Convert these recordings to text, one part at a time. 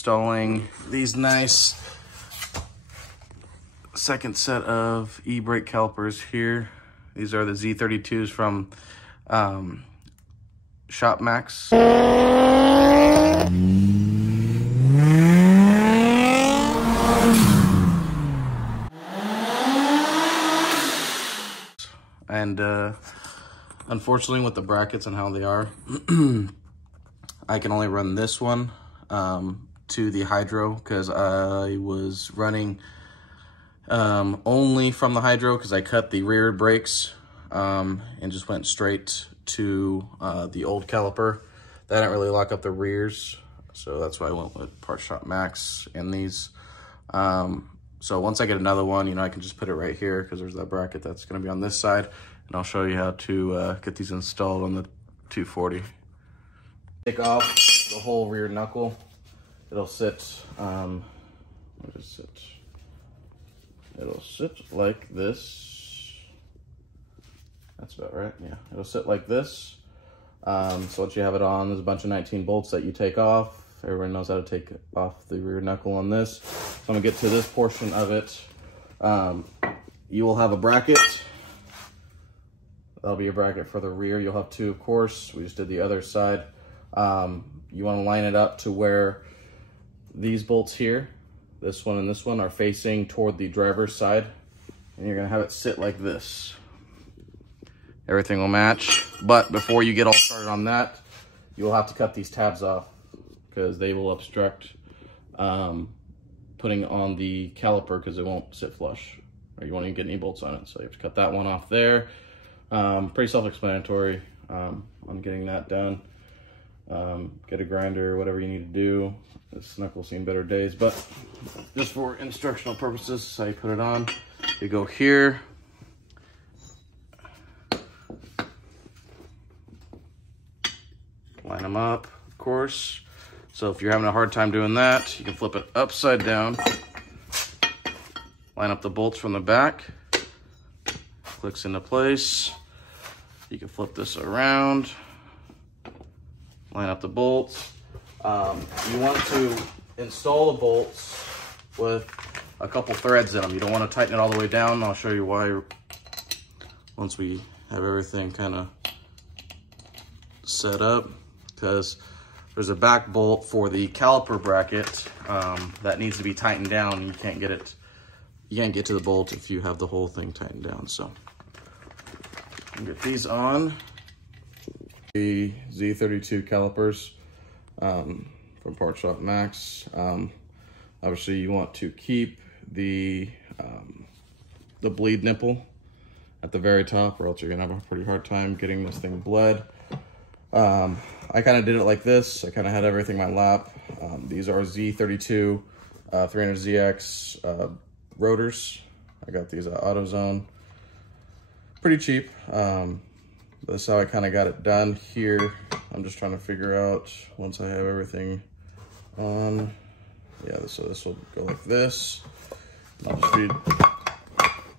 Installing these nice second set of e-brake calipers here. These are the Z32s from Shop Max. And unfortunately, with the brackets and how they are, I can only run this one to the hydro, because I was running only from the hydro because I cut the rear brakes and just went straight to the old caliper. That didn't really lock up the rears, so that's why I went with Part Shop Max in these. So once I get another one, you know, I can just put it right here because there's that bracket that's going to be on this side, and I'll show you how to get these installed on the 240. Take off the whole rear knuckle. It'll sit, where does it sit? It'll sit like this. That's about right, yeah. It'll sit like this. So once you have it on, there's a bunch of 19 bolts that you take off. Everyone knows how to take off the rear knuckle on this. So I'm gonna get to this portion of it. You will have a bracket. That'll be a bracket for the rear. You'll have two, of course. We just did the other side. You wanna line it up to where these bolts here, this one and this one, are facing toward the driver's side, and you're gonna have it sit like this. Everything will match, but before you get all started on that, you will have to cut these tabs off because they will obstruct putting on the caliper, because it won't sit flush, or you won't even get any bolts on it. So you have to cut that one off there. Pretty self-explanatory on getting that done. Get a grinder, whatever you need to do. This knuckle's seen better days, but just for instructional purposes, so you put it on. You go here. Line them up, of course. So if you're having a hard time doing that, you can flip it upside down. Line up the bolts from the back. Clicks into place. You can flip this around. Line up the bolts. You want to install the bolts with a couple threads in them. You don't want to tighten it all the way down. I'll show you why once we have everything kind of set up, because there's a back bolt for the caliper bracket that needs to be tightened down. You can't get to the bolt if you have the whole thing tightened down. So I'll get these on. The Z32 calipers from Part Shop Max. Obviously you want to keep the bleed nipple at the very top, or else you're gonna have a pretty hard time getting this thing bled. I kind of did it like this. I kind of had everything in my lap. These are Z32 300ZX rotors. I got these at AutoZone. Pretty cheap. That's how I kind of got it done here. I'm just trying to figure out, once I have everything on, yeah, so this will go like this. I'll just feed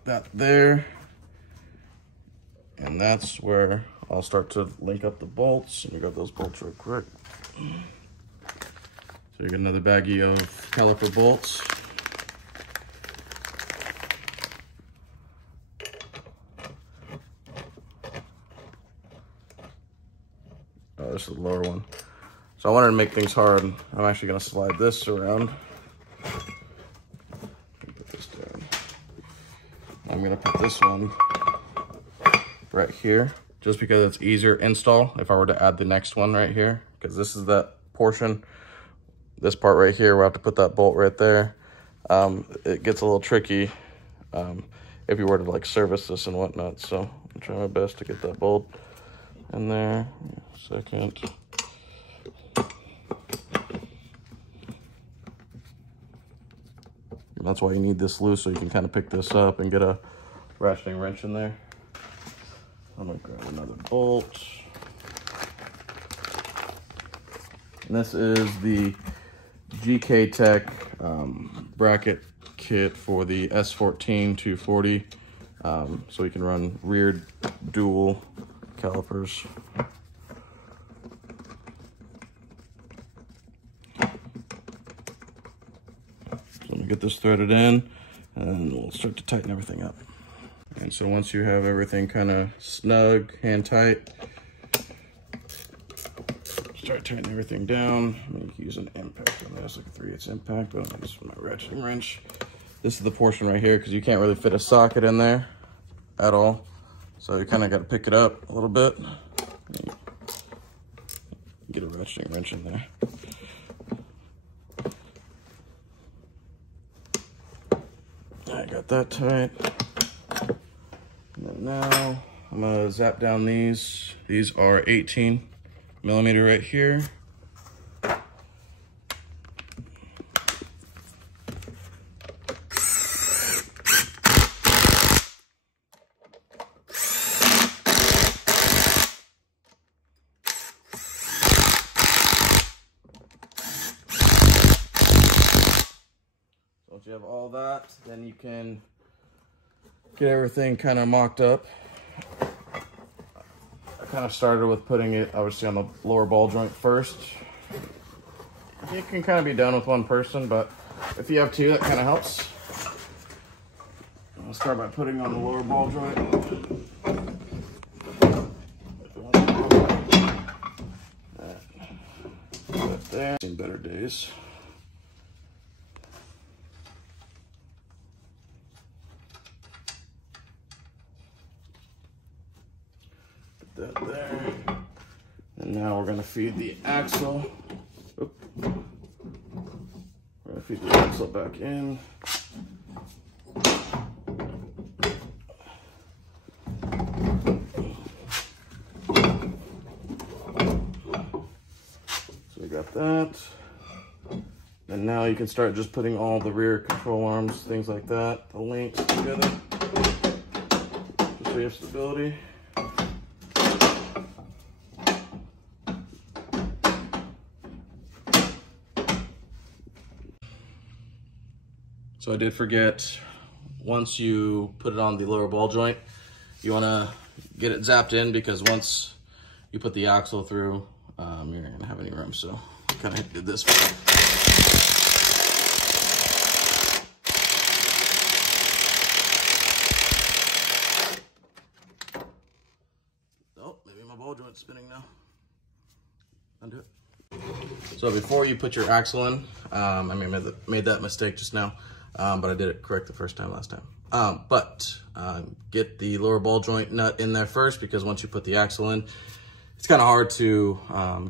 that there. And that's where I'll start to link up the bolts. Let me grab those bolts real quick. So you get another baggie of caliper bolts. Oh, this is the lower one. So I wanted to make things hard. I'm actually gonna slide this around. Put this down. I'm gonna put this one right here, just because it's easier install if I were to add the next one right here, because this is that portion, this part right here, we'll have to put that bolt right there. It gets a little tricky if you were to like service this and whatnot, so I'm trying my best to get that bolt in there. Second. And that's why you need this loose, so you can kind of pick this up and get a ratcheting wrench in there. I'm gonna grab another bolt. And this is the Gktech bracket kit for the S14 240. So we can run rear dual calipers. get this threaded in, and we'll start to tighten everything up. And so once you have everything kind of snug, hand tight, start tightening everything down. I'm going to use an impact on this, like a 3/8 impact, but I'm going to use my ratcheting wrench. This is the portion right here because you can't really fit a socket in there at all. So you kind of got to pick it up a little bit. Get a ratcheting wrench in there. I got that tight. And then now I'm gonna zap down these. These are 18 millimeter right here. Once you have all that, then you can get everything kind of mocked up. I kind of started with putting it obviously on the lower ball joint first. It can kind of be done with one person, but if you have two, that kind of helps. I'll start by putting on the lower ball joint. That there. Seen better days. That there. And now we're gonna feed the axle. Oop. We're gonna feed the axle back in. So we got that. And now you can start just putting all the rear control arms, things like that, the links together. Just so you have stability. So I did forget, once you put it on the lower ball joint, you want to get it zapped in, because once you put the axle through, you're not going to have any room. So I kind of did this. Oh, maybe my ball joint's spinning now. Undo it. So before you put your axle in, I made that mistake just now. But I did it correct the first time last time. Get the lower ball joint nut in there first, because once you put the axle in, it's kind of hard to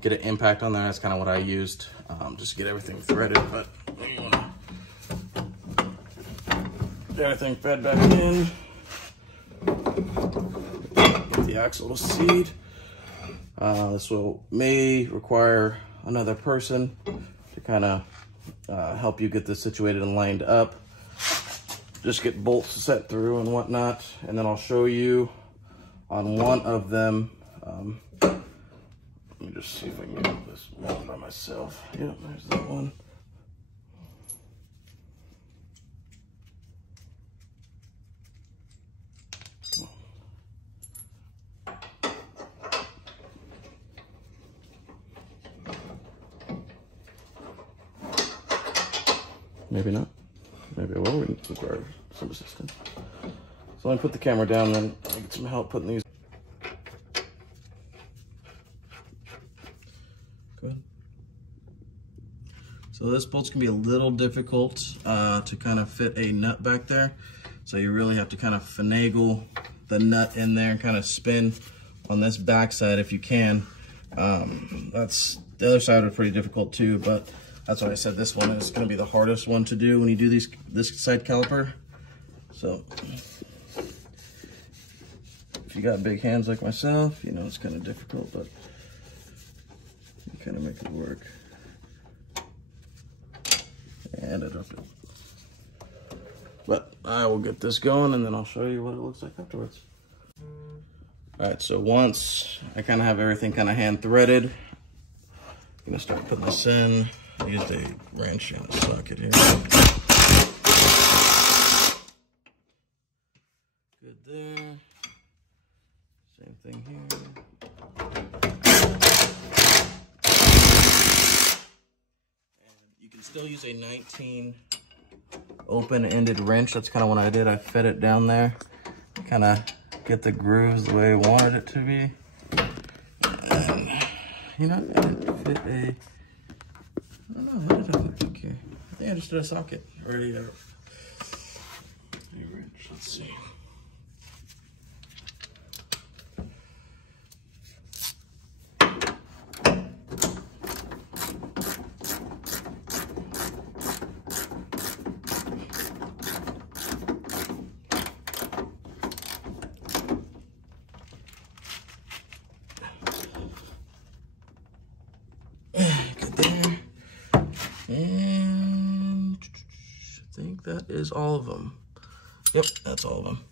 get an impact on there. That's kind of what I used, just to get everything threaded. But you want to get everything fed back in. Get the axle to seat. This may require another person to kind of help you get this situated and lined up. Just get bolts set through and whatnot, and then I'll show you on one of them. Let me just see if I can get this one by myself. Yep, there's that one. Maybe not. Maybe I will require some assistance. So let me put the camera down, then I get some help putting these. Go ahead. So this bolt's gonna be a little difficult to kind of fit a nut back there. So you really have to kind of finagle the nut in there and kind of spin on this back side if you can. That's the other side was pretty difficult too, but that's why I said this one is going to be the hardest one to do when you do this side caliper. So if you got big hands like myself, you know it's kind of difficult, but you kind of make it work. And I dropped it. But I will get this going, and then I'll show you what it looks like afterwards. All right, so once I kind of have everything kind of hand threaded, I'm going to start putting this in. I used a wrench and a socket here. Good there. Same thing here. And you can still use a 19 open-ended wrench. That's kind of what I did. I fed it down there, kind of get the grooves the way I wanted it to be. And, you know, I didn't fit I don't know, how did I fit here? I think I just did a socket, or a wrench. Let's see. Get there. And I think that is all of them. Yep, that's all of them.